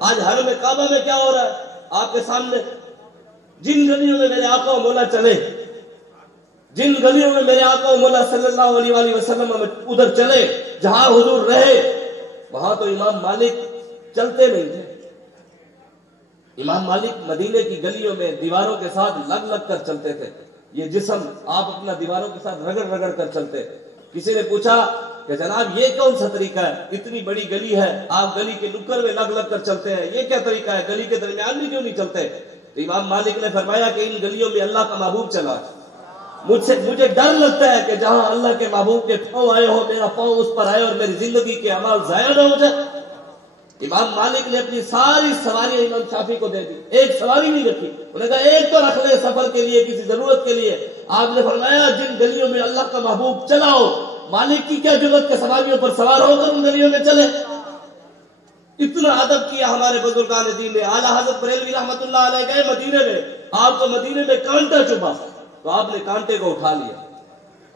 آج حرم کعبہ میں کیا ہو رہا ہے آپ کے سامنے؟ جن گلیوں میں میرے آقا و مولا چلے، جن گلیوں میں میرے آقا و مولا صلی اللہ علیہ وآلہ وسلم ادھر چلے جہاں حضور رہے، وہاں تو امام مالک چلتے نہیں تھے۔ امام مالک مدینے کی گلیوں میں دیواروں کے ساتھ لگ لگ کر چلتے تھے۔ یہ جسم آپ اپنا دیواروں کے ساتھ رگڑ رگڑ کر چلتے۔ کسی نے پوچھا کہ جناب یہ کون سا طریقہ ہے؟ اتنی بڑی گلی ہے، آپ گلی کے نکڑ میں لگ لگ کر چلتے ہیں، یہ کیا طریقہ ہے؟ گلی کے درمیان میں کیوں نہیں چلتے؟ تو امام مالک نے فرمایا کہ ان گلیوں میں اللہ کا محبوب چلا، مجھے ڈر لگتا ہے کہ جہاں اللہ کے محبوب کے پاؤں آئے ہو، میرا پاؤں اس پر آئے اور میری زندگی کے اعمال ضائع نہ ہو جائے۔ امام مالک نے اپنی ساری سواریاں امام شافعی کو دے دی، ایک سواری نہیں رکھی۔ انہوں نے کہا ایک تو رکھ لے سفر کے لیے، کسی ضرورت کے لیے۔ آپ نے فرمایا جن گلیوں میں اللہ کا محبوب چلا ہو، مالک کی کیا ضرورت کہ سواریوں پر سوار ہو کر ان گلیوں میں چلے؟ اتنا ادب کیا ہمارے بزرگان دین نے۔ اعلیٰ حضرت بریلوی رحمۃ اللہ علیہ گئے مدینے میں، آپ کو مدینے میں کانٹا چبھا، تو آپ نے کانٹے کو اٹھا لیا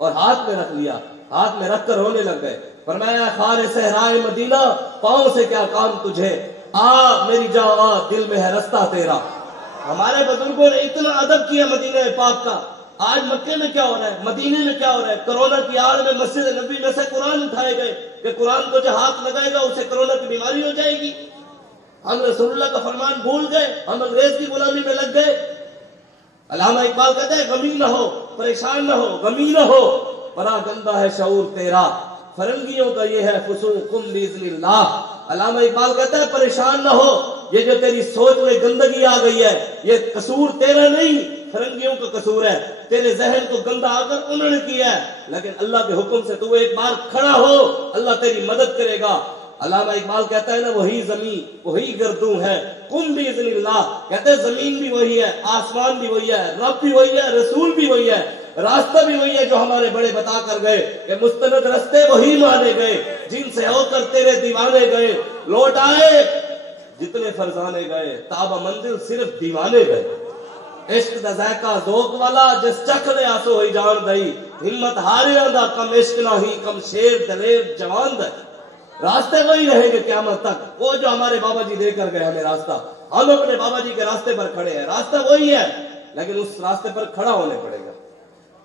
اور ہاتھ میں رکھ لیا، ہاتھ میں رکھ کر رونے لگ گئے۔ فرمایا خار صحرائے مدینہ، پاؤں سے کیا کام تجھے، آ میری جاں آ، دل میں ہے رستہ تیرا۔ ہمارے بزرگوں نے اتنا ادب کیا مدینہ پاک کا۔ آج مکے میں کیا ہو رہا ہے، مدینے میں کیا ہو رہا ہے؟ کرونا کی آڑ میں مسجد نبی میں سے قرآن اٹھائے گئے کہ قرآن کو جو ہاتھ لگائے گا اسے کرونا کی بیماری ہو جائے گی۔ ہم رسول اللہ کا فرمان بھول گئے، ہم انگریز کی غلامی میں لگ گئے۔ علامہ اقبال کہتے ہیں غمی نہ ہو، پریشان نہ ہو، غمی نہ ہو، بڑا گندا ہے شعور تیرا، فرنگیوں کا یہ ہے فسوق باذن اللہ۔ علامہ اقبال کہتا ہے پریشان نہ ہو، یہ جو تیری سوچ میں گندگی آ گئی ہے یہ قصور تیرا نہیں، فرنگیوں کا قصور ہے، تیرے ذہن کو گندا آ کر انہوں نے کیا ہے، لیکن اللہ کے حکم سے تو ایک بار کھڑا ہو، اللہ تیری مدد کرے گا۔ علامہ اقبال کہتا ہے نا وہی زمین وہی گردوں ہے، قم باذن اللہ، کہتے ہیں زمین بھی وہی ہے، آسمان بھی وہی ہے، رب بھی وہی ہے، رسول بھی وہی ہے، راستہ بھی وہی ہے جو ہمارے بڑے بتا کر گئے کہ مستند رستے وہی مانے گئے، جن سے ہو کر تیرے دیوانے گئے، لوٹ آئے جتنے فرزانے گئے، تابہ منزل صرف دیوانے گئے۔ عشق دا ذائقہ ذوق والا جس چکھ لے آسو ہوئی جان دئی، ہمت ہاریاں دا کم عشق نہ ہی کم شیر دلیر جوان دے۔ راستے وہی رہیں گے قیامت تک، وہ جو ہمارے بابا جی دے کر گئے ہمیں راستہ، ہم اپنے بابا جی کے راستے پر کھڑے ہیں، راستہ وہی ہے لیکن اس راستے پر کھڑا ہونے پڑے گا۔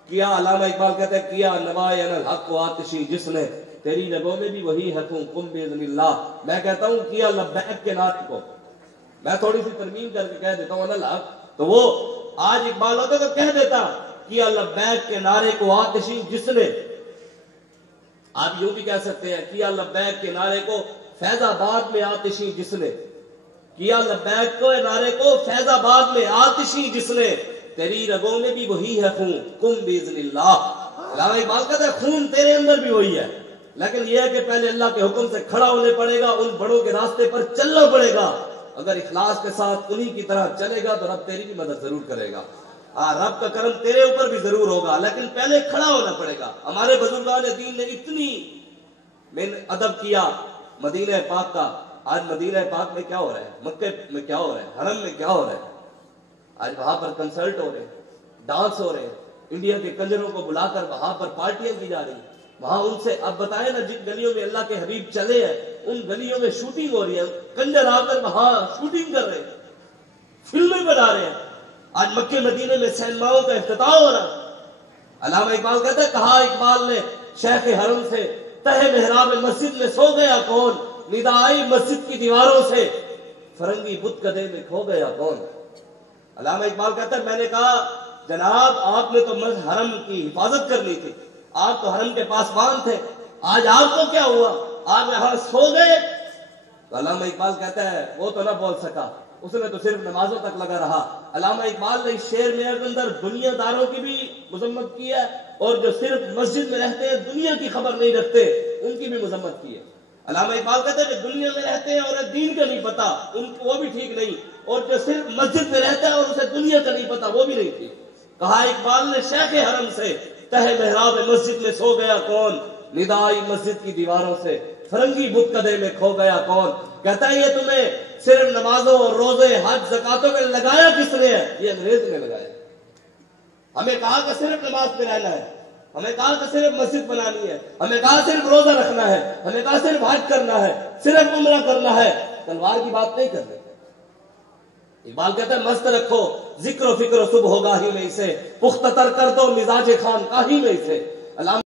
کیا علامہ اقبال کہتے ہیں کیا نوائے الحق و آتشی جس نے، تیری رگوں میں بھی وہی ہے تو قم باذن اللہ۔ میں کہتا ہوں کیا لبیک کے نعرے کو میں تھوڑی سی ترمیم کر کے کہہ دیتا ہوں الحق، تو وہ آج اقبال ہوتا تو کہہ دیتا کیا لبیک کے نعرے کو آتشی جس نے، آپ یوں بھی کہہ سکتے ہیں کیا لبیک کے نعرے کو فیض آباد میں آتشی جس نے، کیا لبیک کے نعرے کو فیض آباد میں آتشی جس نے، تیری رگوں میں بھی وہی ہے خون قم باذن اللہ۔ علامہ اقبال کہتے ہیں خون تیرے اندر بھی وہی ہے، لیکن یہ ہے کہ پہلے اللہ کے حکم سے کھڑا ہونے پڑے گا، ان بڑوں کے راستے پر چلنا پڑے گا۔ اگر اخلاص کے ساتھ انہی کی طرح چلے گا تو رب تیری بھی مدد ضرور کرے گا، رب کا کرم تیرے اوپر بھی ضرور ہوگا، لیکن پہلے کھڑا ہونا پڑے گا۔ ہمارے بزرگان دین نے اتنی ادب کیا مدینہ پاک کا۔ آج مدینہ پاک میں کیا ہو رہا ہے، مکے میں کیا ہو رہا ہے، حرم میں کیا ہو رہا ہے؟ آج وہاں پر کنسرٹ ہو رہے ہیں، ڈانس ہو رہے ہیں، انڈیا کے کنجروں کو بلا کر وہاں پر پارٹیاں کی جا رہی ہیں۔ وہاں ان سے اب بتائیں نا جن گلیوں میں اللہ کے حبیب چلے ہیں ان گلیوں میں شوٹنگ ہو رہی ہے، کنجر آ کر وہاں شوٹنگ کر رہے ہیں، فلمیں بنا رہے ہیں۔ آج مکے مدینے میں سینماؤں کا افتتاح ہو رہا ہے۔ علامہ اقبال کہتا ہے کہا اقبال نے شیخ حرم سے، تہ محراب مسجد میں سو گیا کون، ندا آئی مسجد کی دیواروں سے، فرنگی بت کدے میں کھو گیا کون۔ علامہ اقبال کہتا ہے میں نے کہا جناب آپ نے تو حرم کی حفاظت کرنی تھی، آپ تو حرم کے پاسبان تھے، آج آپ کو کیا ہوا، آپ یہاں سو گئے۔ تو علامہ اقبال کہتا ہے وہ تو نہ بول سکا، اس نے تو صرف نمازوں تک لگا رہا۔ علامہ اقبال نے اس شعر میں اندر دنیا داروں کی بھی مذمت کی ہے، اور جو صرف مسجد میں رہتے ہیں دنیا کی خبر نہیں رکھتے ان کی بھی مذمت کی ہے۔ علامہ اقبال کہتے ہیں کہ دنیا میں رہتے ہیں اور دین کا نہیں پتا ان کو، وہ بھی ٹھیک نہیں، اور جو صرف مسجد میں رہتا ہے اور اسے دنیا کا نہیں پتا وہ بھی نہیں ٹھیک۔ کہا اقبال نے شیخ حرم سے، تہ محراب مسجد میں سو گیا کون، ندا آئی مسجد کی دیواروں سے، فرنگی بت کدے میں کھو گیا کون۔ کہتا ہے یہ تمہیں صرف نمازوں اور روزے حج زکاتوں میں لگایا کس نے ہے، یہ انگریز نے لگایا۔ ہمیں کہا کہ صرف نماز پہ رہنا ہے، ہمیں کہا کہ صرف مسجد بنانی ہے، ہمیں کہا صرف روزہ رکھنا ہے، ہمیں کہا صرف حج کرنا ہے، صرف عمرہ کرنا ہے۔ تلوار کی بات نہیں کر رہے. اقبال کہتا ہے مست رکھو ذکر و فکر و صبح ہوگا ہی میں اسے، پختہ تر کر دو مزاج خان کا ہی میں اسے.